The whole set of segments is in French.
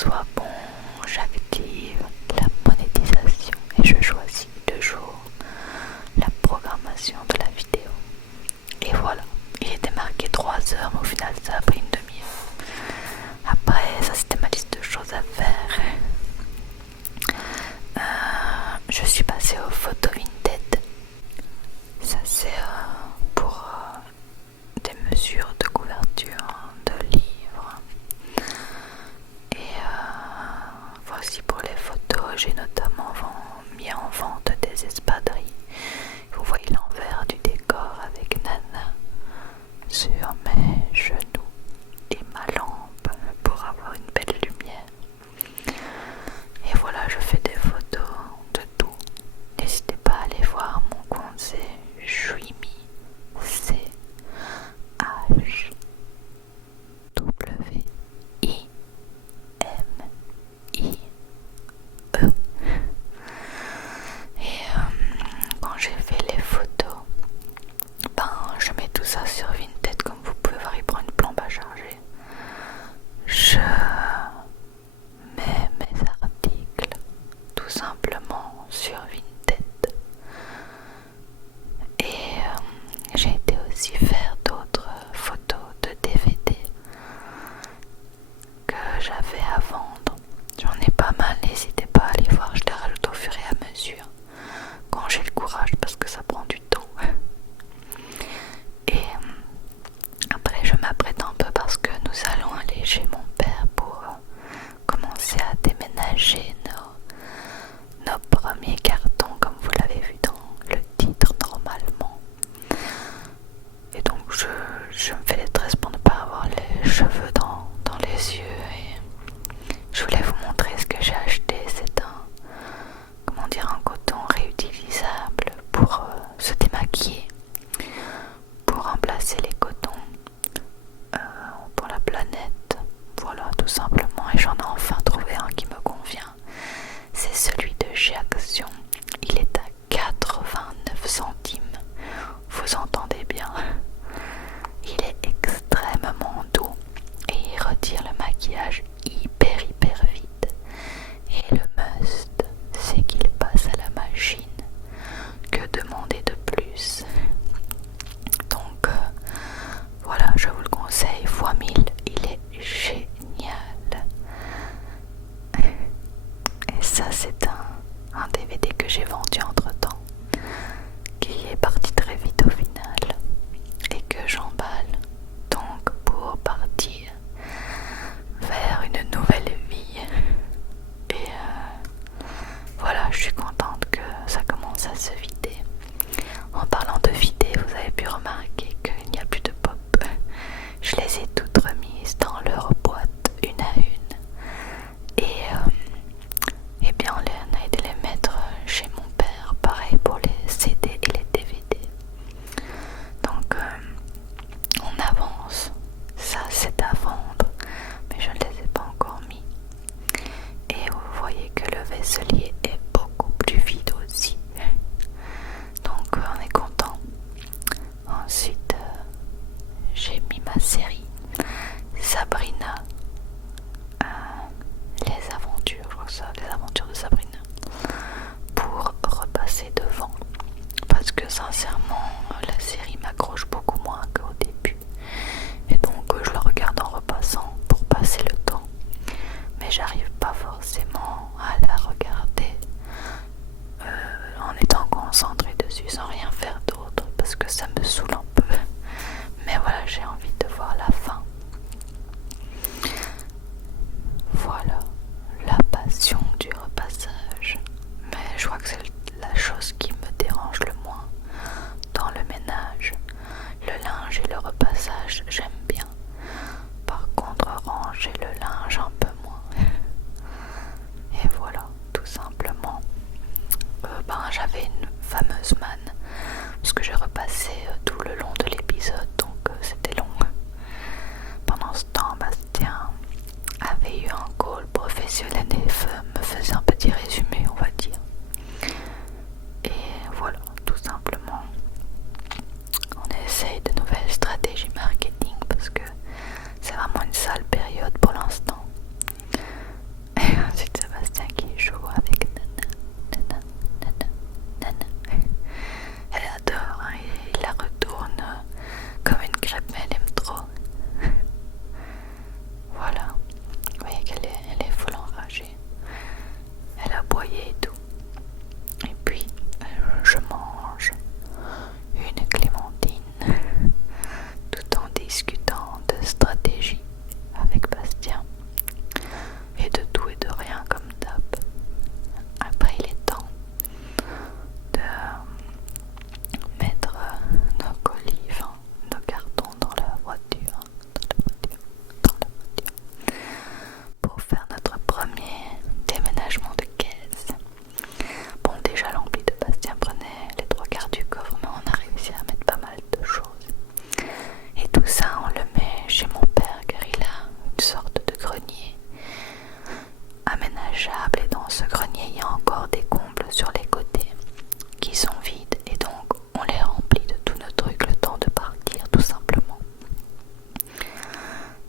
soit bon, j'active la monétisation et je choisis le jour, la programmation de la vidéo. Et voilà, il était marqué 3 heures, mais au final ça a pris une demi-heure. Après, ça c'était ma liste de choses à faire. Je suis passée au Photo Vinted. Ça c'est pour des mesures de couverture de livres. Et voici pour les photos, j'ai notamment mis en vente des espadrilles. Vous voyez l'envers du décor avec Nana sur mes genoux et ma lampe pour avoir une belle lumière. Et voilà, je fais des photos de tout. N'hésitez pas à aller voir mon compte, c'est Juimi, CHWIMI. Et quand j'ai fait les photos, je mets tout ça sur Vinted, comme vous pouvez voir, il prend une plombe à charger. Je mets mes articles tout simplement sur Vinted. Et j'ai été aussi faire d'autres photos de DVD que j'avais à vendre. J'en ai pas mal, n'hésitez pas à aller voir, je les rajoute au fur et à mesure quand j'ai le courage, parce que ça prend du temps. Et après je m'apprête un peu parce que nous allons aller chez mon père pour commencer à déménager nos premiers cartons, comme vous l'avez vu dans le titre normalement. Et donc je me fais les tresses pour ne pas avoir les cheveux dans les yeux. Et je voulais vous montrer ce que j'ai acheté. C'est un coton réutilisable pour se démaquiller, pour remplacer les cotons pour la planète. Voilà, tout simplement. Et j'en ai enfin trouvé un qui me convient. C'est celui de chez Action. Il est à 89 centimes. Vous entendez bien. Il est extrêmement doux et il retire le maquillage hyper vite. Et le must, c'est qu'il passe à la machine. Que demander de plus? Donc voilà, je vous le conseille fois 1000, il est génial. Et ça c'est un DVD que j'ai vendu entre temps, qui est parti très vite au final et que j'emballe donc pour partir vers une nouvelle vie. Et voilà, je suis contente que ça commence à se vider. En parlant de vider, vous avez pu remarquer qu'il n'y a plus de pop. Je les ai toutes remises dans leur boîte une à une. Et bien on a été les mettre chez mon père. Pareil pour les CD et les DVD. Donc on avance. Ça c'est à vendre, mais je ne les ai pas encore mis. Et vous voyez que le vaisselier est beaucoup plus vide aussi. Donc on est content. Ensuite j'ai mis ma série Sabrina, les aventures, je crois que ça, les aventures de Sabrina, pour repasser devant, parce que sincèrement la série m'accroche beaucoup moins qu'au début, et donc je la regarde en repassant pour passer le temps, mais j'arrive pas forcément à la regarder en étant concentrée dessus sans rien faire d'autre, parce que ça me saoule un peu. Mais voilà, j'ai envie de voir la fin. Voilà, la passion du repassage. Mais je crois que c'est la chose qui me dérange le moins dans le ménage. Le linge et le repassage, j'aime bien. Par contre, ranger le linge un peu moins. Et voilà, tout simplement. J'avais une fameuse manne, parce que j'ai repassé tout le long de l'épisode, donc c'était long. Pendant ce temps, Bastien avait eu un call professionnel et me faisait un petit résumé, on va dire. Et voilà, tout simplement, on essaye de nouvelles stratégies marketing, parce que c'est vraiment une sale période pour l'instant. sur les côtés qui sont vides et donc on les remplit de tous nos trucs le temps de partir tout simplement.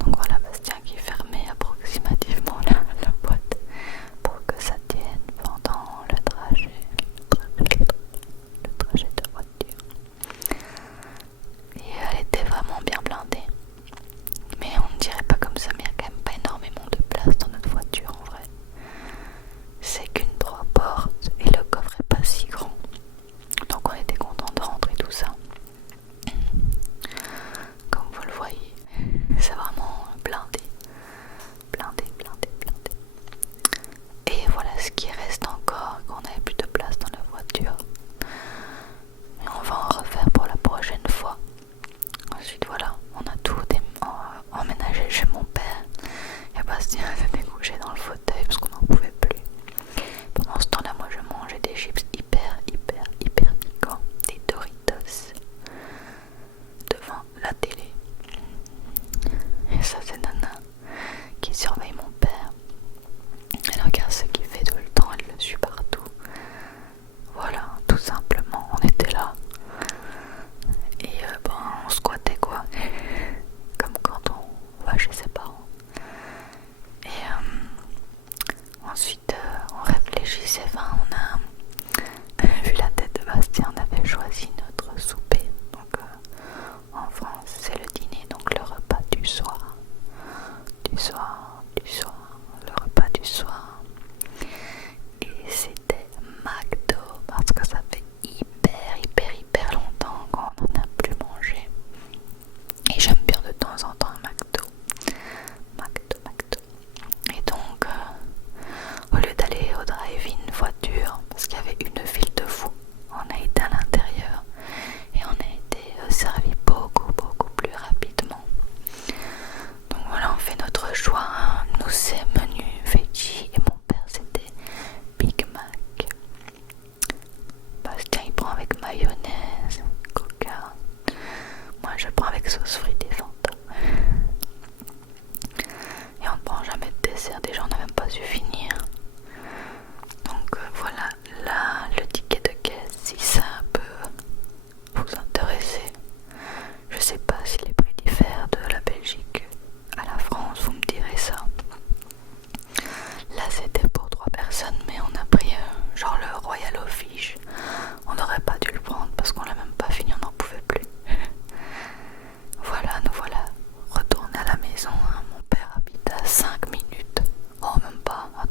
Donc voilà Bastien qui fermait approximativement la boîte pour que ça tienne pendant le trajet de voiture. Et elle était vraiment bien blindée. Mais on ne dirait pas comme ça, mais il n'y a quand même pas énormément de place dans notre voiture en vrai. C'est qu'une 3 portes et le coffre est pas si grand. Donc on était content de rentrer tout ça. Comme vous le voyez, c'est vraiment blindé. Et voilà ce qui reste encore, qu'on n'avait plus de place dans la voiture. Mais on va en refaire pour la prochaine fois. Ensuite voilà, on a tout emménagé chez mon père. Et Bastien s'était couché dans le fauteuil parce qu'on n'en pouvait plus. Pendant ce temps-là, moi je mangeais des chips hyper piquants, des Doritos, devant la télé. Et ça c'est Nana qui surveille mon père. Elle regarde ce qu'il fait tout le temps, elle le suit partout. Voilà, tout simplement, on était là. Et on squattait quoi. Comme quand on va chez ses parents. Et ensuite on réfléchissait, enfin on a vu la tête de Bastien, on avait choisi notre souper. Donc en France c'est le dîner, donc le repas du soir, le repas du soir. Et c'était McDo parce que ça fait hyper longtemps qu'on n'en a plus mangé. Et j'aime bien de temps en temps un McDo. Et donc au lieu d'aller au drive-in voiture, parce qu'il y avait une file de fou, on a été à l'intérieur et on a été servi beaucoup plus rapidement. Donc voilà, on fait notre choix, hein. Nous c'est menu veggie et mon père c'était Big Mac. Bastien il prend avec mayonnaise, coca. Moi je prends avec sauce frite et Fanta. Et on ne prend jamais de dessert, déjà on n'a même pas su finir. Donc voilà, là le ticket de caisse, si ça peut vous intéresser. Je sais pas si les prix diffèrent de la Belgique à la France, vous me direz ça. Là c'était pour 3 personnes, mais on a pris genre le Royal Fish. On n'aurait pas dû le prendre parce qu'on l'a même pas fini, on n'en pouvait plus. Voilà, nous voilà retournés à la maison, hein. Mon père habite à 5 minutes, oh même pas, à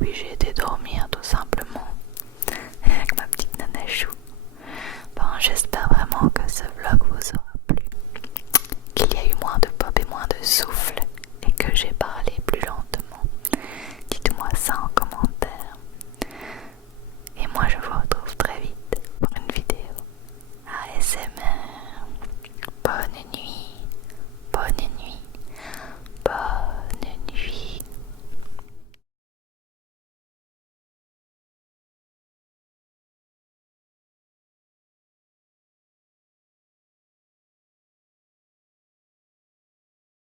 puis j'ai été